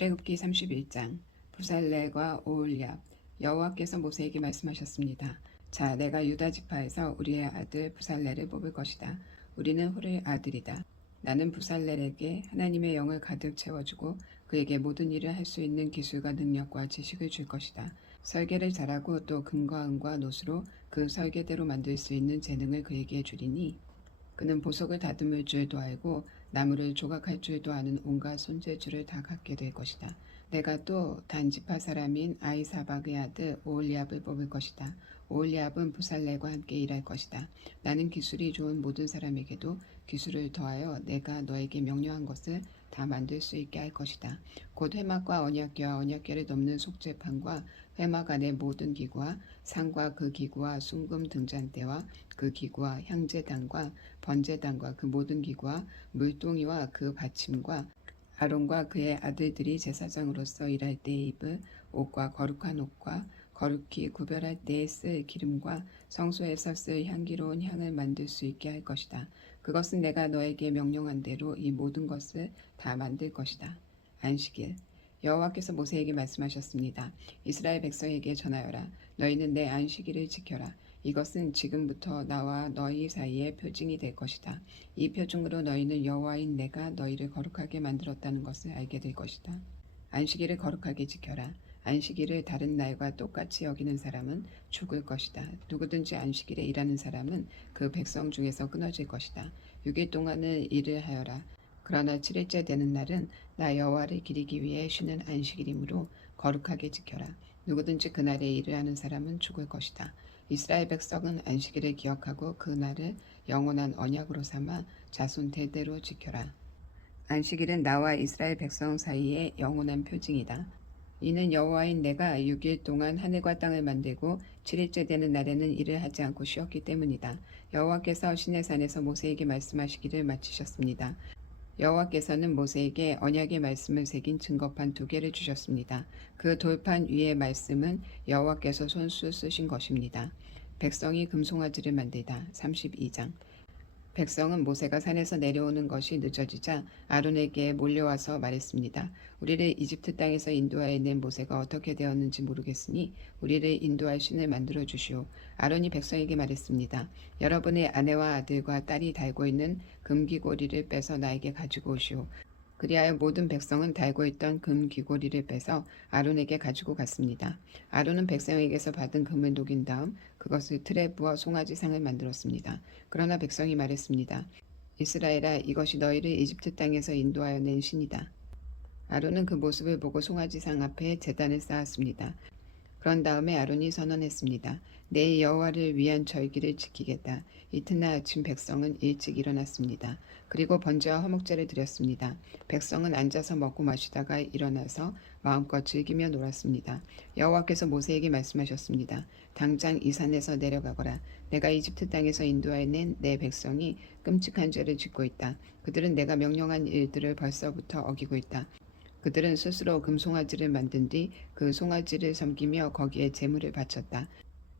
출애굽기 31장. 부살레과 오홀리압. 여호와께서 모세에게 말씀하셨습니다. 자, 내가 유다 지파에서 우리의 아들 부살레를 뽑을 것이다. 우리는 훌의 아들이다. 나는 부살렐에게 하나님의 영을 가득 채워주고 그에게 모든 일을 할 수 있는 기술과 능력과 지식을 줄 것이다. 설계를 잘하고 또 금과 은과 노수로 그 설계대로 만들 수 있는 재능을 그에게 주리니 그는 보석을 다듬을 줄도 알고 나무를 조각할 줄도 아는 온갖 손재주를 다 갖게 될 것이다. 내가 또 단지파 사람인 아히사박의 아들 오홀리압을 뽑을 것이다. 오홀리압은 부살렐과 함께 일할 것이다. 나는 기술이 좋은 모든 사람에게도 기술을 더하여 내가 너에게 명령한 것을 다 만들 수 있게 할 것이다. 곧 회막과 언약궤와 언약궤를 넘는 속죄판과 회막 안의 모든 기구와 상과 그 기구와 순금 등잔대와 그 기구와 향제단과 번제단과 그 모든 기구와 물동이와 그 받침과 아론과 그의 아들들이 제사장으로서 일할 때에 입을 옷과 거룩한 옷과 거룩히 구별할 때에 쓸 기름과 성소에서 쓸 향기로운 향을 만들 수 있게 할 것이다. 그것은 내가 너에게 명령한 대로 이 모든 것을 다 만들 것이다. 안식일. 여호와께서 모세에게 말씀하셨습니다. 이스라엘 백성에게 전하여라. 너희는 내 안식일을 지켜라. 이것은 지금부터 나와 너희 사이의 표징이 될 것이다. 이 표징으로 너희는 여호와인 내가 너희를 거룩하게 만들었다는 것을 알게 될 것이다. 안식일을 거룩하게 지켜라. 안식일을 다른 날과 똑같이 여기는 사람은 죽을 것이다. 누구든지 안식일에 일하는 사람은 그 백성 중에서 끊어질 것이다. 6일 동안은 일을 하여라. 그러나 7일째 되는 날은 나 여호와를 기리기 위해 쉬는 안식일이므로 거룩하게 지켜라. 누구든지 그날에 일을 하는 사람은 죽을 것이다. 이스라엘 백성은 안식일을 기억하고 그 날을 영원한 언약으로 삼아 자손 대대로 지켜라. 안식일은 나와 이스라엘 백성 사이의 영원한 표징이다. 이는 여호와인 내가 6일 동안 하늘과 땅을 만들고 7일째 되는 날에는 일을 하지 않고 쉬었기 때문이다. 여호와께서 시내산에서 모세에게 말씀하시기를 마치셨습니다. 여호와께서는 모세에게 언약의 말씀을 새긴 증거판 2개를 주셨습니다. 그 돌판 위의 말씀은 여호와께서 손수 쓰신 것입니다. 백성이 금송아지를 만들다. 32장. 백성은 모세가 산에서 내려오는 것이 늦어지자 아론에게 몰려와서 말했습니다. 우리를 이집트 땅에서 인도하여 낸 모세가 어떻게 되었는지 모르겠으니 우리를 인도할 신을 만들어 주시오. 아론이 백성에게 말했습니다. 여러분의 아내와 아들과 딸이 달고 있는 금귀고리를 빼서 나에게 가지고 오시오. 그리하여 모든 백성은 달고 있던 금 귀고리를 빼서 아론에게 가지고 갔습니다. 아론은 백성에게서 받은 금을 녹인 다음 그것을 틀에 부어 송아지상을 만들었습니다. 그러나 백성이 말했습니다. 이스라엘아, 이것이 너희를 이집트 땅에서 인도하여 낸 신이다. 아론은 그 모습을 보고 송아지상 앞에 제단을 쌓았습니다. 그런 다음에 아론이 선언했습니다. 내 여호와를 위한 절기를 지키겠다. 이튿날 아침 백성은 일찍 일어났습니다. 그리고 번제와 화목제를 드렸습니다. 백성은 앉아서 먹고 마시다가 일어나서 마음껏 즐기며 놀았습니다. 여호와께서 모세에게 말씀하셨습니다. 당장 이 산에서 내려가거라. 내가 이집트 땅에서 인도하여 낸 내 백성이 끔찍한 죄를 짓고 있다. 그들은 내가 명령한 일들을 벌써부터 어기고 있다. 그들은 스스로 금송아지를 만든 뒤 그 송아지를 섬기며 거기에 제물을 바쳤다.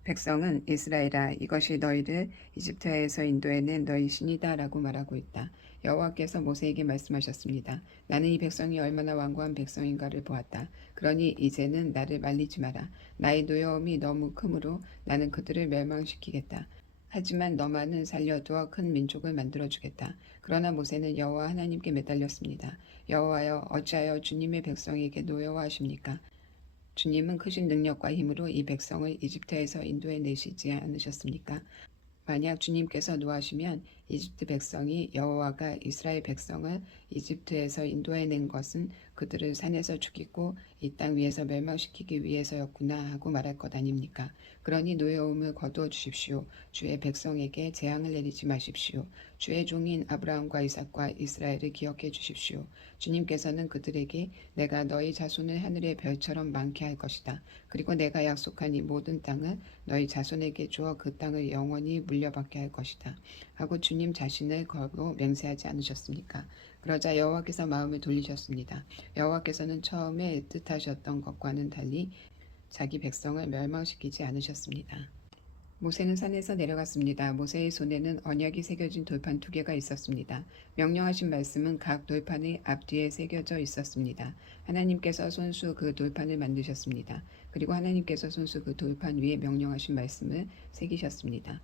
백성은 이스라엘아, 이것이 너희를 이집트에서 인도해낸 너희 신이다 라고 말하고 있다. 여호와께서 모세에게 말씀하셨습니다. 나는 이 백성이 얼마나 완고한 백성인가를 보았다. 그러니 이제는 나를 말리지 마라. 나의 노여움이 너무 크므로 나는 그들을 멸망시키겠다. 하지만 너만은 살려두어 큰 민족을 만들어주겠다. 그러나 모세는 여호와 하나님께 매달렸습니다. 여호와여, 어찌하여 주님의 백성에게 노여워하십니까? 주님은 크신 능력과 힘으로 이 백성을 이집트에서 인도해 내시지 않으셨습니까? 만약 주님께서 노하시면 이집트 백성이 여호와가 이스라엘 백성을 이집트에서 인도해낸 것은 그들을 산에서 죽이고 이 땅 위에서 멸망시키기 위해서였구나 하고 말할 것 아닙니까? 그러니 노여움을 거두어 주십시오. 주의 백성에게 재앙을 내리지 마십시오. 주의 종인 아브라함과 이삭과 이스라엘을 기억해 주십시오. 주님께서는 그들에게 내가 너희 자손을 하늘의 별처럼 많게 할 것이다. 그리고 내가 약속한 이 모든 땅을 너희 자손에게 주어 그 땅을 영원히 물려받게 할 것이다. 하고 주님 자신을 걸고 맹세하지 않으셨습니까? 그러자 여호와께서 마음을 돌리셨습니다. 여호와께서는 처음에 뜻하셨던 것과는 달리 자기 백성을 멸망시키지 않으셨습니다. 모세는 산에서 내려갔습니다. 모세의 손에는 언약이 새겨진 돌판 2개가 있었습니다. 명령하신 말씀은 각 돌판의 앞뒤에 새겨져 있었습니다. 하나님께서 손수 그 돌판을 만드셨습니다. 그리고 하나님께서 손수 그 돌판 위에 명령하신 말씀을 새기셨습니다.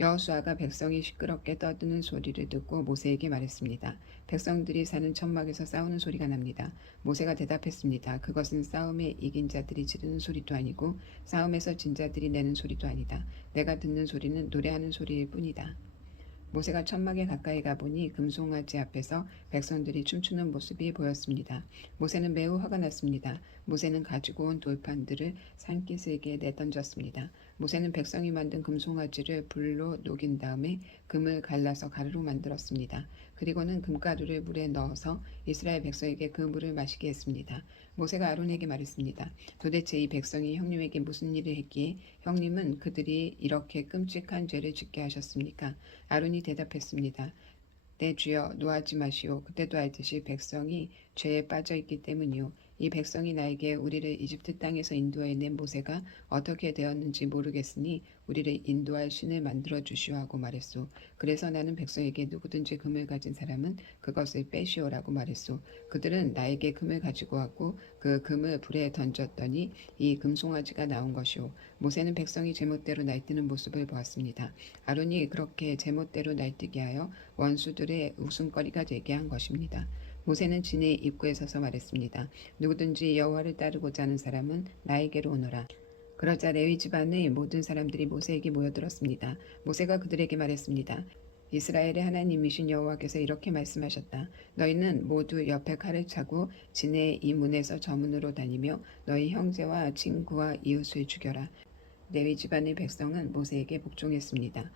여호수아가 백성이 시끄럽게 떠드는 소리를 듣고 모세에게 말했습니다. 백성들이 사는 천막에서 싸우는 소리가 납니다. 모세가 대답했습니다. 그것은 싸움에 이긴 자들이 지르는 소리도 아니고 싸움에서 진 자들이 내는 소리도 아니다. 내가 듣는 소리는 노래하는 소리일 뿐이다. 모세가 천막에 가까이 가보니 금송아지 앞에서 백성들이 춤추는 모습이 보였습니다. 모세는 매우 화가 났습니다. 모세는 가지고 온 돌판들을 산기슭에 내던졌습니다. 모세는 백성이 만든 금송아지를 불로 녹인 다음에 금을 갈라서 가루로 만들었습니다. 그리고는 금가루를 물에 넣어서 이스라엘 백성에게 그 물을 마시게 했습니다. 모세가 아론에게 말했습니다. 도대체 이 백성이 형님에게 무슨 일을 했기에 형님은 그들이 이렇게 끔찍한 죄를 짓게 하셨습니까? 아론이 대답했습니다. 내 주여 노하지 마시오. 그때도 알듯이 백성이 죄에 빠져 있기 때문이요. 이 백성이 나에게 우리를 이집트 땅에서 인도해낸 모세가 어떻게 되었는지 모르겠으니 우리를 인도할 신을 만들어 주시오 하고 말했소. 그래서 나는 백성에게 누구든지 금을 가진 사람은 그것을 빼시오라고 말했소. 그들은 나에게 금을 가지고 왔고 그 금을 불에 던졌더니 이 금송아지가 나온 것이오. 모세는 백성이 제멋대로 날뛰는 모습을 보았습니다. 아론이 그렇게 제멋대로 날뛰게 하여 원수들의 웃음거리가 되게 한 것입니다. 모세는 진의 입구에 서서 말했습니다. 누구든지 여호와를 따르고자 하는 사람은 나에게로 오너라. 그러자 레위 집안의 모든 사람들이 모세에게 모여들었습니다. 모세가 그들에게 말했습니다. 이스라엘의 하나님이신 여호와께서 이렇게 말씀하셨다. 너희는 모두 옆에 칼을 차고 진의 이 문에서 저 문으로 다니며 너희 형제와 친구와 이웃을 죽여라. 레위 집안의 백성은 모세에게 복종했습니다.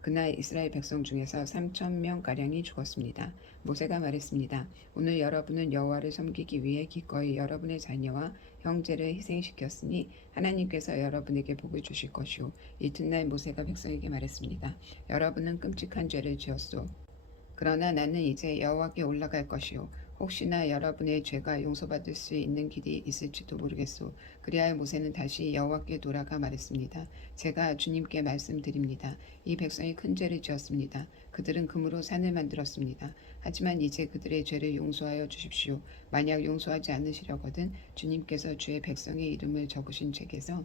그날 이스라엘 백성 중에서 3,000명가량이 죽었습니다. 모세가 말했습니다. 오늘 여러분은 여호와를 섬기기 위해 기꺼이 여러분의 자녀와 형제를 희생시켰으니 하나님께서 여러분에게 복을 주실 것이오. 이튿날 모세가 백성에게 말했습니다. 여러분은 끔찍한 죄를 지었소. 그러나 나는 이제 여호와께 올라갈 것이요. 혹시나 여러분의 죄가 용서받을 수 있는 길이 있을지도 모르겠소. 그리하여 모세는 다시 여호와께 돌아가 말했습니다. 제가 주님께 말씀드립니다. 이 백성이 큰 죄를 지었습니다. 그들은 금으로 산을 만들었습니다. 하지만 이제 그들의 죄를 용서하여 주십시오. 만약 용서하지 않으시려거든 주님께서 주의 백성의 이름을 적으신 책에서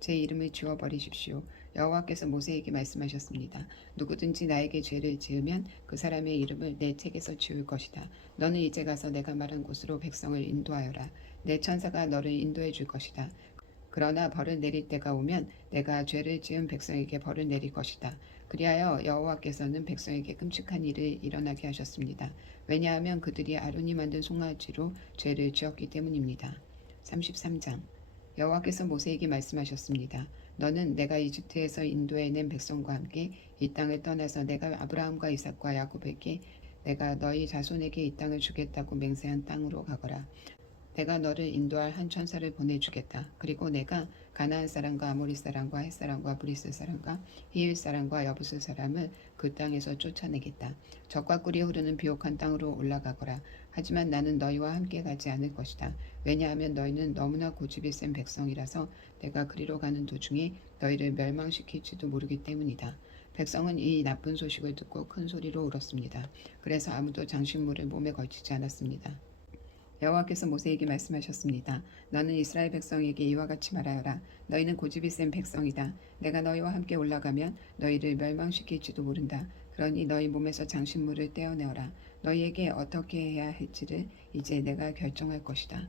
제 이름을 지워버리십시오. 여호와께서 모세에게 말씀하셨습니다. 누구든지 나에게 죄를 지으면 그 사람의 이름을 내 책에서 지울 것이다. 너는 이제 가서 내가 말한 곳으로 백성을 인도하여라. 내 천사가 너를 인도해 줄 것이다. 그러나 벌을 내릴 때가 오면 내가 죄를 지은 백성에게 벌을 내릴 것이다. 그리하여 여호와께서는 백성에게 끔찍한 일을 일어나게 하셨습니다. 왜냐하면 그들이 아론이 만든 송아지로 죄를 지었기 때문입니다. 33장 여호와께서 모세에게 말씀하셨습니다. 너는 내가 이집트에서 인도해낸 백성과 함께 이 땅을 떠나서 내가 아브라함과 이삭과 야곱에게 내가 너희 자손에게 이 땅을 주겠다고 맹세한 땅으로 가거라. 내가 너를 인도할 한 천사를 보내주겠다. 그리고 내가 가나안 사람과 아모리 사람과 헷 사람과 브리스 사람과 히일 사람과 여부스 사람을 그 땅에서 쫓아내겠다. 젖과 꿀이 흐르는 비옥한 땅으로 올라가거라. 하지만 나는 너희와 함께 가지 않을 것이다. 왜냐하면 너희는 너무나 고집이 센 백성이라서 내가 그리로 가는 도중에 너희를 멸망시킬지도 모르기 때문이다. 백성은 이 나쁜 소식을 듣고 큰 소리로 울었습니다. 그래서 아무도 장신물을 몸에 걸치지 않았습니다. 여호와께서 모세에게 말씀하셨습니다. 너는 이스라엘 백성에게 이와 같이 말하여라. 너희는 고집이 센 백성이다. 내가 너희와 함께 올라가면 너희를 멸망시킬지도 모른다. 그러니 너희 몸에서 장신물을 떼어내어라. 너희에게 어떻게 해야 할지를 이제 내가 결정할 것이다.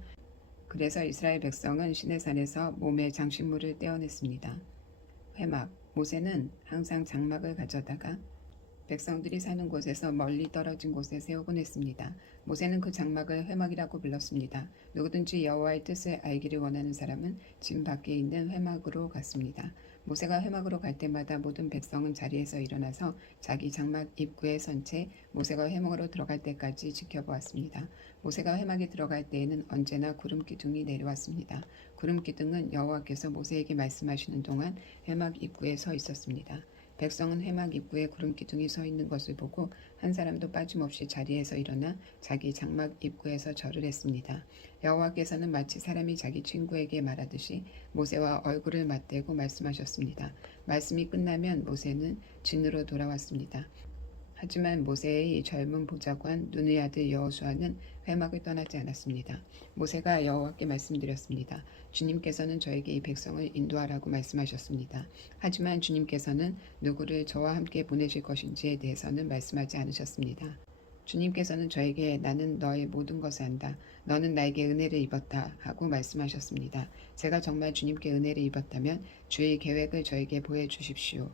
그래서 이스라엘 백성은 시내산에서 몸에 장신물을 떼어냈습니다. 회막 모세는 항상 장막을 가져다가 백성들이 사는 곳에서 멀리 떨어진 곳에 세우곤 했습니다. 모세는 그 장막을 회막이라고 불렀습니다. 누구든지 여호와의 뜻을 알기를 원하는 사람은 진 밖에 있는 회막으로 갔습니다. 모세가 회막으로 갈 때마다 모든 백성은 자리에서 일어나서 자기 장막 입구에 선 채 모세가 회막으로 들어갈 때까지 지켜보았습니다. 모세가 회막에 들어갈 때에는 언제나 구름 기둥이 내려왔습니다. 구름 기둥은 여호와께서 모세에게 말씀하시는 동안 회막 입구에 서 있었습니다. 백성은 회막 입구에 구름 기둥이 서 있는 것을 보고 한 사람도 빠짐없이 자리에서 일어나 자기 장막 입구에서 절을 했습니다. 여호와께서는 마치 사람이 자기 친구에게 말하듯이 모세와 얼굴을 맞대고 말씀하셨습니다. 말씀이 끝나면 모세는 진으로 돌아왔습니다. 하지만 모세의 젊은 보좌관 눈의 아들 여호수아는 회막을 떠나지 않았습니다. 모세가 여호와께 말씀드렸습니다. 주님께서는 저에게 이 백성을 인도하라고 말씀하셨습니다. 하지만 주님께서는 누구를 저와 함께 보내실 것인지에 대해서는 말씀하지 않으셨습니다. 주님께서는 저에게 나는 너의 모든 것을 안다. 너는 나에게 은혜를 입었다. 하고 말씀하셨습니다. 제가 정말 주님께 은혜를 입었다면 주의 계획을 저에게 보여주십시오.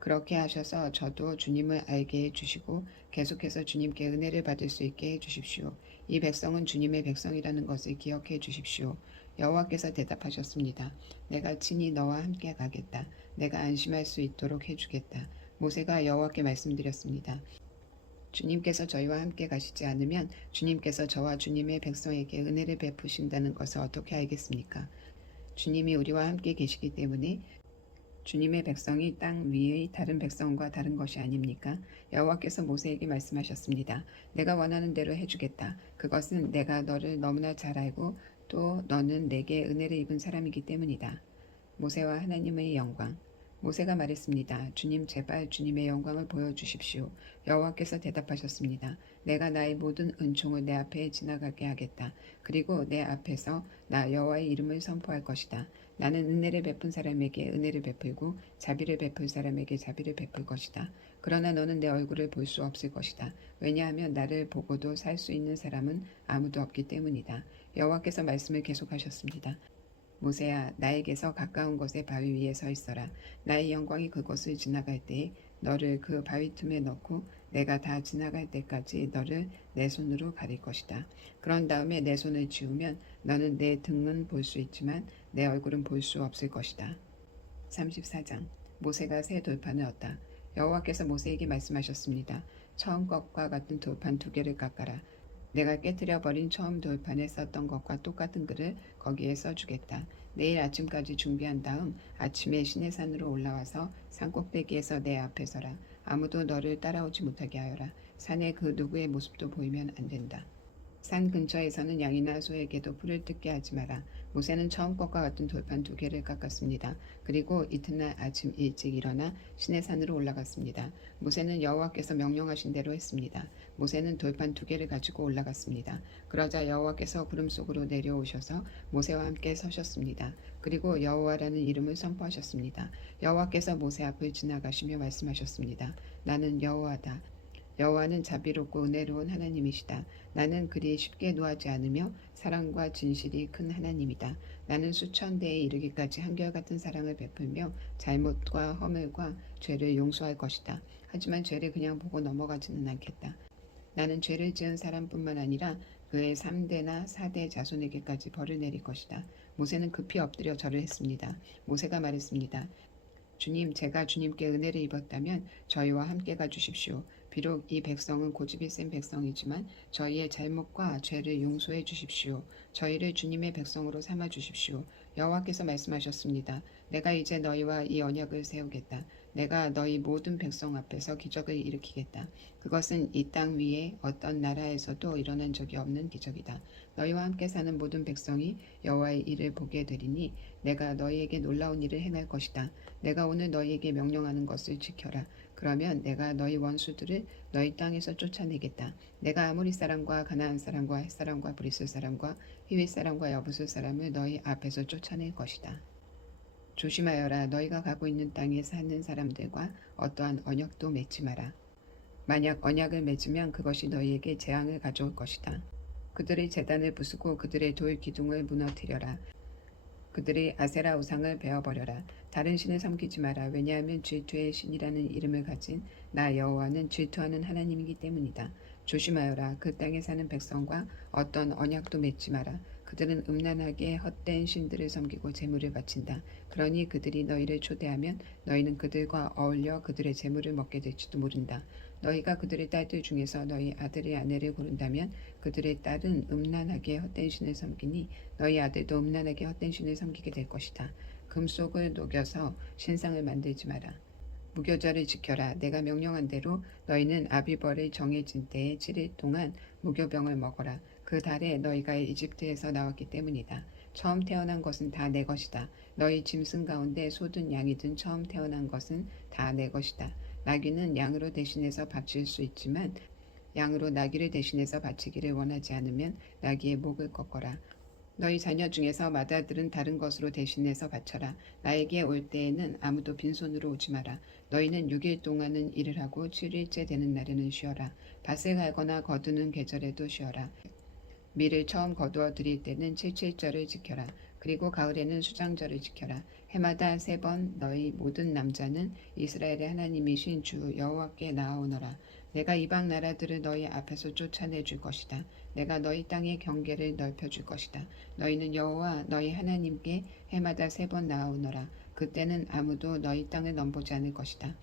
그렇게 하셔서 저도 주님을 알게 해주시고 계속해서 주님께 은혜를 받을 수 있게 해주십시오. 이 백성은 주님의 백성이라는 것을 기억해 주십시오. 여호와께서 대답하셨습니다. 내가 친히 너와 함께 가겠다. 내가 안심할 수 있도록 해주겠다. 모세가 여호와께 말씀드렸습니다. 주님께서 저희와 함께 가시지 않으면 주님께서 저와 주님의 백성에게 은혜를 베푸신다는 것을 어떻게 알겠습니까? 주님이 우리와 함께 계시기 때문에 주님의 백성이 땅 위의 다른 백성과 다른 것이 아닙니까? 여호와께서 모세에게 말씀하셨습니다. 내가 원하는 대로 해주겠다. 그것은 내가 너를 너무나 잘 알고 또 너는 내게 은혜를 입은 사람이기 때문이다. 모세와 하나님의 영광. 모세가 말했습니다. 주님 제발 주님의 영광을 보여주십시오. 여호와께서 대답하셨습니다. 내가 나의 모든 은총을 내 앞에 지나가게 하겠다. 그리고 내 앞에서 나 여호와의 이름을 선포할 것이다. 나는 은혜를 베푼 사람에게 은혜를 베풀고 자비를 베풀 사람에게 자비를 베풀 것이다. 그러나 너는 내 얼굴을 볼 수 없을 것이다. 왜냐하면 나를 보고도 살 수 있는 사람은 아무도 없기 때문이다. 여호와께서 말씀을 계속하셨습니다. 모세야 나에게서 가까운 곳에 바위 위에 서 있어라. 나의 영광이 그곳을 지나갈 때에 너를 그 바위 틈에 넣고 내가 다 지나갈 때까지 너를 내 손으로 가릴 것이다. 그런 다음에 내 손을 지우면 너는 내 등은 볼 수 있지만 내 얼굴은 볼 수 없을 것이다. 34장 모세가 새 돌판을 얻다. 여호와께서 모세에게 말씀하셨습니다. 처음 것과 같은 돌판 2개를 깎아라. 내가 깨뜨려 버린 처음 돌판에 썼던 것과 똑같은 글을 거기에 써주겠다. 내일 아침까지 준비한 다음 아침에 시내산으로 올라와서 산꼭대기에서 내 앞에 서라. 아무도 너를 따라오지 못하게 하여라. 산에 그 누구의 모습도 보이면 안 된다. 산 근처에서는 양이나 소에게도 풀을 뜯게 하지 마라. 모세는 처음 것과 같은 돌판 2개를 깎았습니다. 그리고 이튿날 아침 일찍 일어나 시내산으로 올라갔습니다. 모세는 여호와께서 명령하신 대로 했습니다. 모세는 돌판 2개를 가지고 올라갔습니다. 그러자 여호와께서 구름 속으로 내려오셔서 모세와 함께 서셨습니다. 그리고 여호와라는 이름을 선포하셨습니다. 여호와께서 모세 앞을 지나가시며 말씀하셨습니다. 나는 여호와다. 여호와는 자비롭고 은혜로운 하나님이시다. 나는 그리 쉽게 노하지 않으며 사랑과 진실이 큰 하나님이다. 나는 수천 대에 이르기까지 한결같은 사랑을 베풀며 잘못과 허물과 죄를 용서할 것이다. 하지만 죄를 그냥 보고 넘어가지는 않겠다. 나는 죄를 지은 사람뿐만 아니라 그의 3대나 4대 자손에게까지 벌을 내릴 것이다. 모세는 급히 엎드려 절을 했습니다. 모세가 말했습니다. 주님, 제가 주님께 은혜를 입었다면 저희와 함께 가주십시오. 비록 이 백성은 고집이 센 백성이지만 저희의 잘못과 죄를 용서해 주십시오. 저희를 주님의 백성으로 삼아 주십시오. 여호와께서 말씀하셨습니다. 내가 이제 너희와 이 언약을 세우겠다. 내가 너희 모든 백성 앞에서 기적을 일으키겠다. 그것은 이 땅 위에 어떤 나라에서도 일어난 적이 없는 기적이다. 너희와 함께 사는 모든 백성이 여호와의 일을 보게 되리니 내가 너희에게 놀라운 일을 행할 것이다. 내가 오늘 너희에게 명령하는 것을 지켜라. 그러면 내가 너희 원수들을 너희 땅에서 쫓아내겠다. 내가 아모리 사람과 가나안 사람과 헷 사람과 브리스 사람과 히윗 사람과 여부스 사람을 너희 앞에서 쫓아낼 것이다. 조심하여라. 너희가 가고 있는 땅에 사는 사람들과 어떠한 언약도 맺지 마라. 만약 언약을 맺으면 그것이 너희에게 재앙을 가져올 것이다. 그들의 제단을 부수고 그들의 돌 기둥을 무너뜨려라. 그들의 아세라 우상을 베어버려라. 다른 신을 섬기지 마라. 왜냐하면 질투의 신이라는 이름을 가진 나 여호와는 질투하는 하나님이기 때문이다. 조심하여라. 그 땅에 사는 백성과 어떤 언약도 맺지 마라. 그들은 음란하게 헛된 신들을 섬기고 제물을 바친다. 그러니 그들이 너희를 초대하면 너희는 그들과 어울려 그들의 제물을 먹게 될지도 모른다. 너희가 그들의 딸들 중에서 너희 아들의 아내를 고른다면 그들의 딸은 음란하게 헛된 신을 섬기니 너희 아들도 음란하게 헛된 신을 섬기게 될 것이다. 금속을 녹여서 신상을 만들지 마라. 무교절을 지켜라. 내가 명령한 대로 너희는 아비벌의 정해진 때에 7일 동안 무교병을 먹어라. 그 달에 너희가 이집트에서 나왔기 때문이다. 처음 태어난 것은 다 내 것이다. 너희 짐승 가운데 소든 양이든 처음 태어난 것은 다 내 것이다. 나귀는 양으로 대신해서 바칠 수 있지만 양으로 나귀를 대신해서 바치기를 원하지 않으면 나귀의 목을 꺾어라. 너희 자녀 중에서 맏아들은 다른 것으로 대신해서 바쳐라. 나에게 올 때에는 아무도 빈손으로 오지 마라. 너희는 6일 동안은 일을 하고 7일째 되는 날에는 쉬어라. 밭을 갈거나 거두는 계절에도 쉬어라. 밀을 처음 거두어 드릴 때는 칠칠절을 지켜라. 그리고 가을에는 수장절을 지켜라. 해마다 3번 너희 모든 남자는 이스라엘의 하나님이신 주 여호와께 나아오너라. 내가 이방 나라들을 너희 앞에서 쫓아내줄 것이다. 내가 너희 땅의 경계를 넓혀줄 것이다. 너희는 여호와 너희 하나님께 해마다 3번 나아오너라. 그때는 아무도 너희 땅을 넘보지 않을 것이다.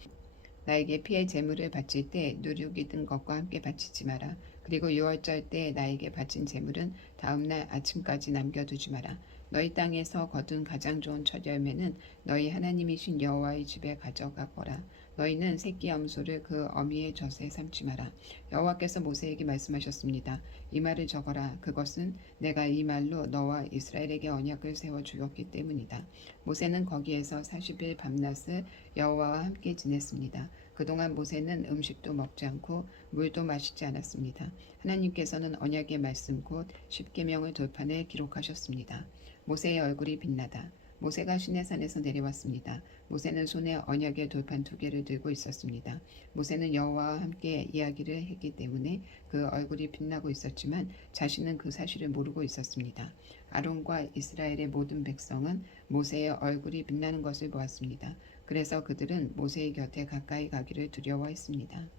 나에게 피의 제물을 바칠 때 누룩이 든 것과 함께 바치지 마라. 그리고 유월절 때 나에게 바친 제물은 다음날 아침까지 남겨두지 마라. 너희 땅에서 거둔 가장 좋은 첫 열매는 너희 하나님이신 여호와의 집에 가져가거라. 너희는 새끼 염소를 그 어미의 젖에 삶지 마라. 여호와께서 모세에게 말씀하셨습니다. 이 말을 적어라. 그것은 내가 이 말로 너와 이스라엘에게 언약을 세워 주었기 때문이다. 모세는 거기에서 40일 밤낮을 여호와와 함께 지냈습니다. 그동안 모세는 음식도 먹지 않고 물도 마시지 않았습니다. 하나님께서는 언약의 말씀 곧 십계명을 돌판에 기록하셨습니다. 모세의 얼굴이 빛나다. 모세가 시내산에서 내려왔습니다. 모세는 손에 언약의 돌판 2개를 들고 있었습니다. 모세는 여호와와 함께 이야기를 했기 때문에 그 얼굴이 빛나고 있었지만 자신은 그 사실을 모르고 있었습니다. 아론과 이스라엘의 모든 백성은 모세의 얼굴이 빛나는 것을 보았습니다. 그래서 그들은 모세의 곁에 가까이 가기를 두려워했습니다.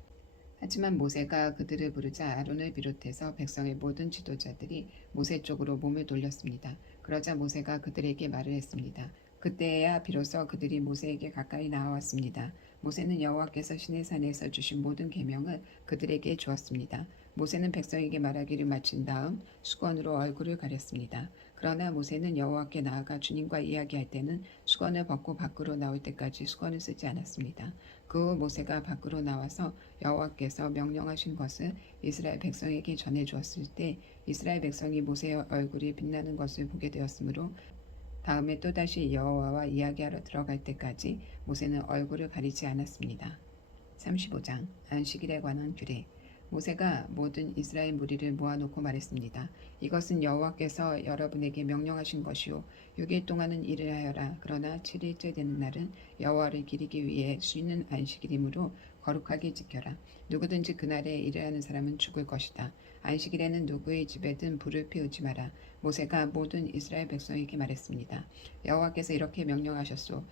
하지만 모세가 그들을 부르자 아론을 비롯해서 백성의 모든 지도자들이 모세 쪽으로 몸을 돌렸습니다. 그러자 모세가 그들에게 말을 했습니다. 그때야 비로소 그들이 모세에게 가까이 나아왔습니다. 모세는 여호와께서 시내산에서 주신 모든 계명을 그들에게 주었습니다. 모세는 백성에게 말하기를 마친 다음 수건으로 얼굴을 가렸습니다. 그러나 모세는 여호와께 나아가 주님과 이야기할 때는 수건을 벗고 밖으로 나올 때까지 수건을 쓰지 않았습니다. 그 후 모세가 밖으로 나와서 여호와께서 명령하신 것을 이스라엘 백성에게 전해 주었을 때 이스라엘 백성이 모세의 얼굴이 빛나는 것을 보게 되었으므로 다음에 또다시 여호와와 이야기하러 들어갈 때까지 모세는 얼굴을 가리지 않았습니다. 35장 안식일에 관한 규례. 모세가 모든 이스라엘 무리를 모아놓고 말했습니다. 이것은 여호와께서 여러분에게 명령하신 것이요 6일 동안은 일을 하여라. 그러나 7일째 되는 날은 여호와를 기리기 위해 쉬는 안식일이므로 거룩하게 지켜라. 누구든지 그날에 일을 하는 사람은 죽을 것이다. 안식일에는 누구의 집에든 불을 피우지 마라. 모세가 모든 이스라엘 백성에게 말했습니다. 여호와께서 이렇게 명령하셨소.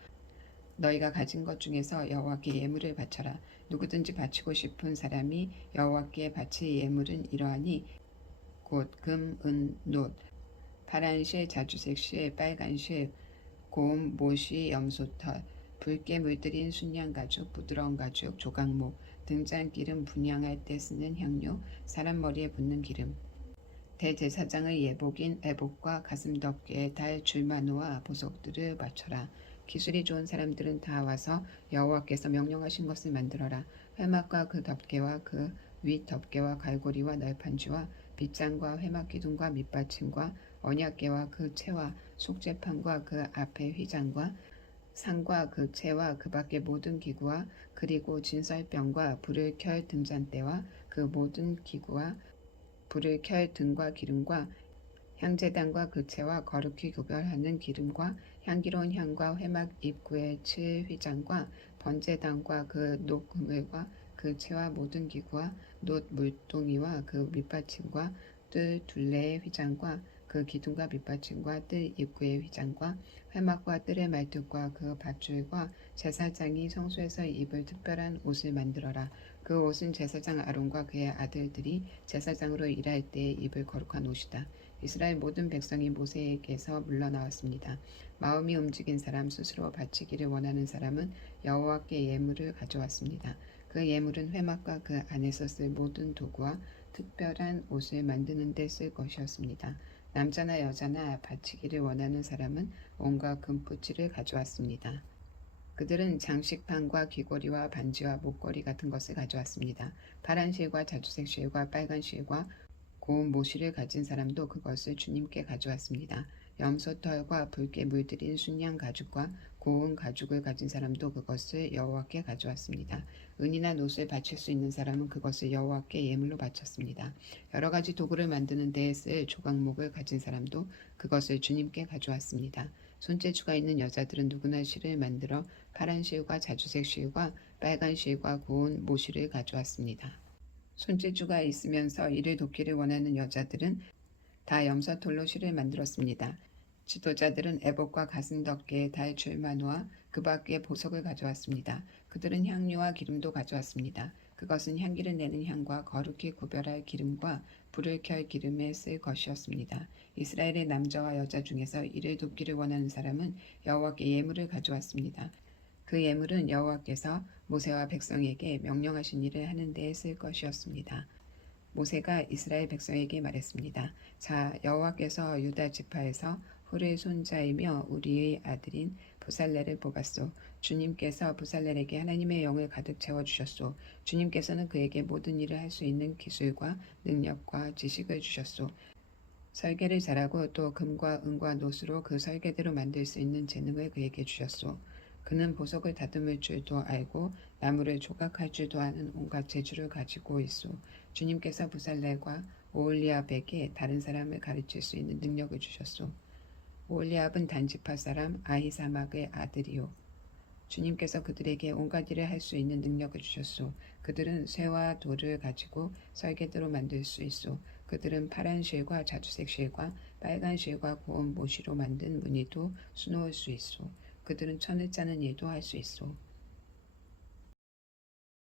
너희가 가진 것 중에서 여호와께 예물을 바쳐라. 누구든지 바치고 싶은 사람이 여호와께 바칠 예물은 이러하니 곧 금, 은, 놋, 파란 실, 자주색 실, 빨간 실, 곰, 모시, 염소털, 붉게 물들인 순양 가죽, 부드러운 가죽, 조각목, 등잔 기름, 분향할 때 쓰는 향료, 사람 머리에 붓는 기름. 대제사장의 예복인 에복과 가슴덮개에 달 줄마노와 보석들을 맞춰라. 기술이 좋은 사람들은 다 와서 여호와께서 명령하신 것을 만들어라. 회막과 그 덮개와 그 윗 덮개와 갈고리와 널판지와 빗장과 회막 기둥과 밑받침과 언약궤와 그 채와 속죄판과 그 앞에 휘장과 상과 그 채와 그 밖의 모든 기구와 그리고 진설병과 불을 켤 등잔대와 그 모든 기구와 불을 켤 등과 기름과 향제단과 그 채와 거룩히 구별하는 기름과 향기로운 향과 회막 입구에 칠 휘장과 번제단과 그 녹 그물과 그 채와 모든 기구와 놋 물동이와 그 밑받침과 뜰 둘레의 휘장과 그 기둥과 밑받침과 뜰 입구의 휘장과 회막과 뜰의 말뚝과 그 밧줄과 제사장이 성소에서 입을 특별한 옷을 만들어라. 그 옷은 제사장 아론과 그의 아들들이 제사장으로 일할 때에 입을 거룩한 옷이다. 이스라엘 모든 백성이 모세에게서 물러나왔습니다. 마음이 움직인 사람 스스로 바치기를 원하는 사람은 여호와께 예물을 가져왔습니다. 그 예물은 회막과 그 안에서 쓸 모든 도구와 특별한 옷을 만드는 데 쓸 것이었습니다. 남자나 여자나 바치기를 원하는 사람은 온갖 금붙이를 가져왔습니다. 그들은 장식판과 귀걸이와 반지와 목걸이 같은 것을 가져왔습니다. 파란 실과 자주색 실과 빨간 실과 고운 모시를 가진 사람도 그것을 주님께 가져왔습니다. 염소털과 붉게 물들인 순양 가죽과 고운 가죽을 가진 사람도 그것을 여호와께 가져왔습니다. 은이나 놋을 바칠 수 있는 사람은 그것을 여호와께 예물로 바쳤습니다. 여러 가지 도구를 만드는 데에 쓸 조각목을 가진 사람도 그것을 주님께 가져왔습니다. 손재주가 있는 여자들은 누구나 실을 만들어 파란 실과 자주색 실과 빨간 실과 고운 모시를 가져왔습니다. 손재주가 있으면서 이를 돕기를 원하는 여자들은 다 염소털로 실을 만들었습니다. 지도자들은 에봇과 가슴덮개에 달 줄마노와 그 밖에 보석을 가져왔습니다. 그들은 향료와 기름도 가져왔습니다. 그것은 향기를 내는 향과 거룩히 구별할 기름과 불을 켤 기름에 쓸 것이었습니다. 이스라엘의 남자와 여자 중에서 이를 돕기를 원하는 사람은 여호와께 예물을 가져왔습니다. 그 예물은 여호와께서 모세와 백성에게 명령하신 일을 하는 데에 쓸 것이었습니다. 모세가 이스라엘 백성에게 말했습니다. 자, 여호와께서 유다 지파에서 훌의 손자이며 우리의 아들인 부살렐을 뽑았소. 주님께서 부살렐에게 하나님의 영을 가득 채워주셨소. 주님께서는 그에게 모든 일을 할 수 있는 기술과 능력과 지식을 주셨소. 설계를 잘하고 또 금과 은과 놋으로 그 설계대로 만들 수 있는 재능을 그에게 주셨소. 그는 보석을 다듬을 줄도 알고 나무를 조각할 줄도 아는 온갖 재주를 가지고 있소. 주님께서 부살렐과 오홀리압에게 다른 사람을 가르칠 수 있는 능력을 주셨소. 오홀리압은 단지파 사람 아히사막의 아들이요. 주님께서 그들에게 온갖 일을 할 수 있는 능력을 주셨소. 그들은 쇠와 돌을 가지고 설계대로 만들 수 있소. 그들은 파란 실과 자주색 실과 빨간 실과 고운 모시로 만든 무늬도 수놓을 수 있소. 그들은 천을 짜는 일도 할 수 있소.